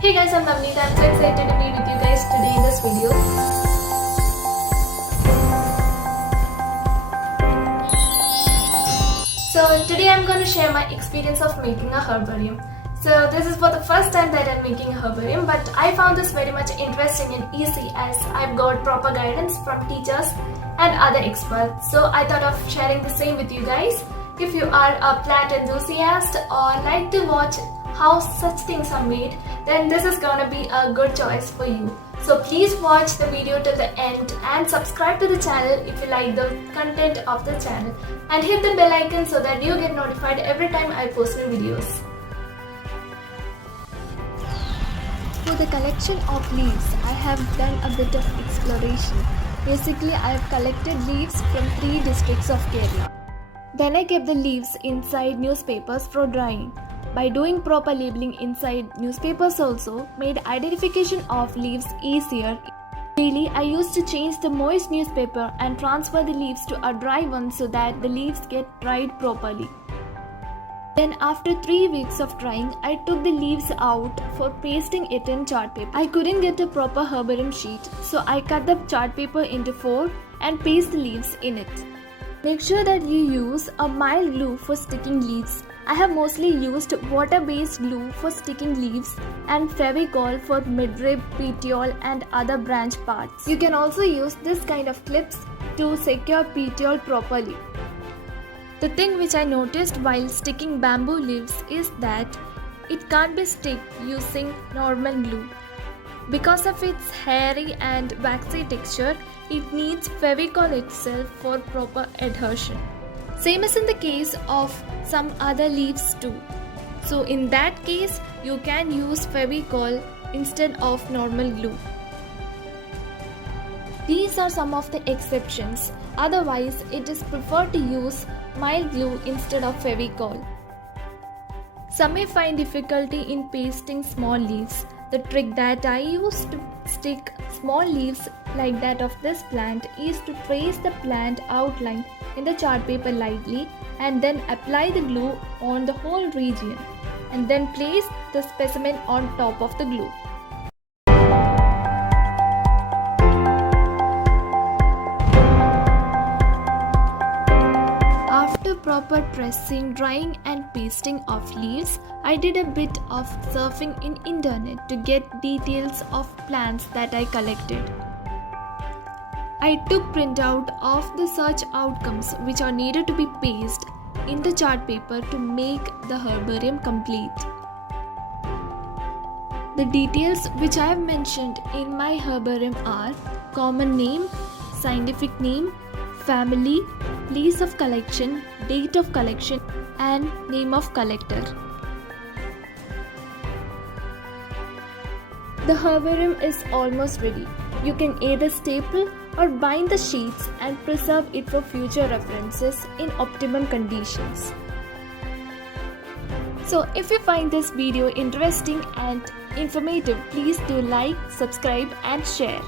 Hey guys, I'm Navneet. I'm so excited to be with you guys today in this video. So today I'm going to share my experience of making a herbarium. So this is for the first time that I'm making a herbarium, but I found this very much interesting and easy as I've got proper guidance from teachers and other experts. So I thought of sharing the same with you guys. If you are a plant enthusiast or like to watch how such things are made, then this is gonna be a good choice for you. So please watch the video till the end and subscribe to the channel if you like the content of the channel, and hit the bell icon so that you get notified every time I post new videos. For the collection of leaves, I have done a bit of exploration. Basically, I have collected leaves from 3 districts of Kerala. Then I kept the leaves inside newspapers for drying. By doing proper labeling inside newspapers also made identification of leaves easier. Daily, I used to change the moist newspaper and transfer the leaves to a dry one so that the leaves get dried properly. Then after 3 weeks of drying, I took the leaves out for pasting it in chart paper. I couldn't get a proper herbarium sheet, so I cut the chart paper into 4 and paste the leaves in it. Make sure that you use a mild glue for sticking leaves. I have mostly used water-based glue for sticking leaves and Fevicol for midrib, petiole and other branch parts. You can also use this kind of clips to secure petiole properly. The thing which I noticed while sticking bamboo leaves is that it can't be stick using normal glue. Because of its hairy and waxy texture, it needs Fevicol itself for proper adhesion. Same as in the case of some other leaves too. So in that case, you can use Fevicol instead of normal glue. These are some of the exceptions. Otherwise, it is preferred to use mild glue instead of Fevicol. Some may find difficulty in pasting small leaves. The trick that I use to stick small leaves like that of this plant is to trace the plant outline in the chart paper lightly and then apply the glue on the whole region and then place the specimen on top of the glue. After proper pressing, drying and pasting of leaves, I did a bit of surfing in internet to get details of plants that I collected. I took printout of the search outcomes which are needed to be pasted in the chart paper to make the herbarium complete. The details which I have mentioned in my herbarium are common name, scientific name, family, place of collection, date of collection and name of collector. The herbarium is almost ready. You can either staple or bind the sheets and preserve it for future references in optimum conditions. So if you find this video interesting and informative, please do like, subscribe and share.